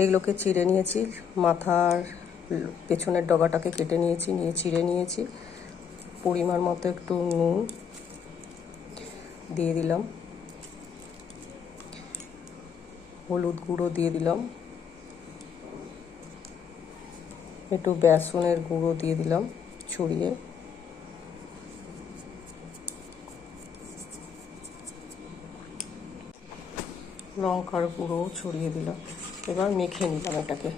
এগুলোকে চিড়ে নিয়েছি, মাথার পেছনের ডগাটাকে কেটে নিয়েছি, নিয়ে চিড়ে নিয়েছি। পরিমাণ মতো একটু নুন দিয়ে দিলাম, হলুদ গুঁড়ো দিয়ে দিলাম, একটু বেসনের গুঁড়ো দিয়ে দিলাম ছড়িয়ে, লঙ্কার গুঁড়ো ছড়িয়ে দিলাম। এবার মেখে নিলাম এটাকে।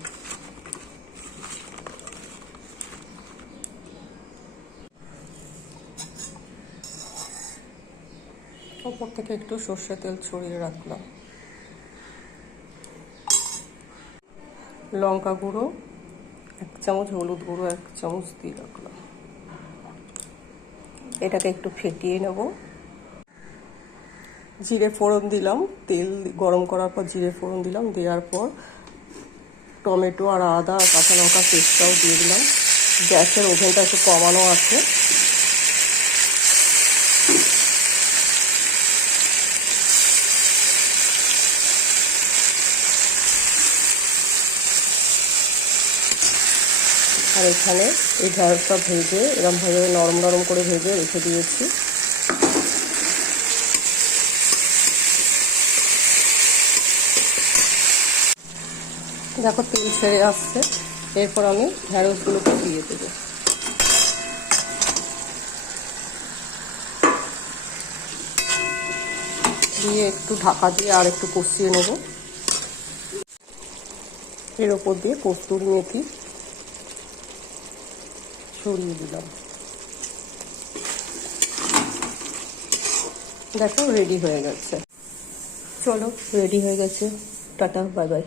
ওপর থেকে একটু সর্ষে তেল ছড়িয়ে রাখলাম। লঙ্কা গুঁড়ো 1 চামচ, হলুদ গুঁড়ো 1 চামচ দিয়ে রাখলাম। এটাকে একটু ফেটিয়ে নেব। জিরে ফোড়ন দিলাম, তেল গরম করার পর জিরে ফোড়ন দিলাম, দেওয়ার পর টমেটো আর আদা আর কাঁচা লঙ্কা পেস্টটাও দিয়ে দিলাম। গ্যাসের ওভেনটা একটু কমানো আছে। আর এখানে এই ঢ্যাঁড়সটা ভেজে এরকমভাবে নরম নরম করে ভেজে রেখে দিয়েছি। দেখো তেল ছেড়ে আসছে। এরপর আমি ঢ্যাঁড়সগুলোকে দিয়ে দেবো। দিয়ে একটু ঢাকা দিয়ে আর একটু কষিয়ে নেব। এর ওপর দিয়ে কস্তুরি মেথি ছড়িয়ে দিলাম। দেখো রেডি হয়ে গেছে। চলো, রেডি হয়ে গেছে। Tata, bye bye.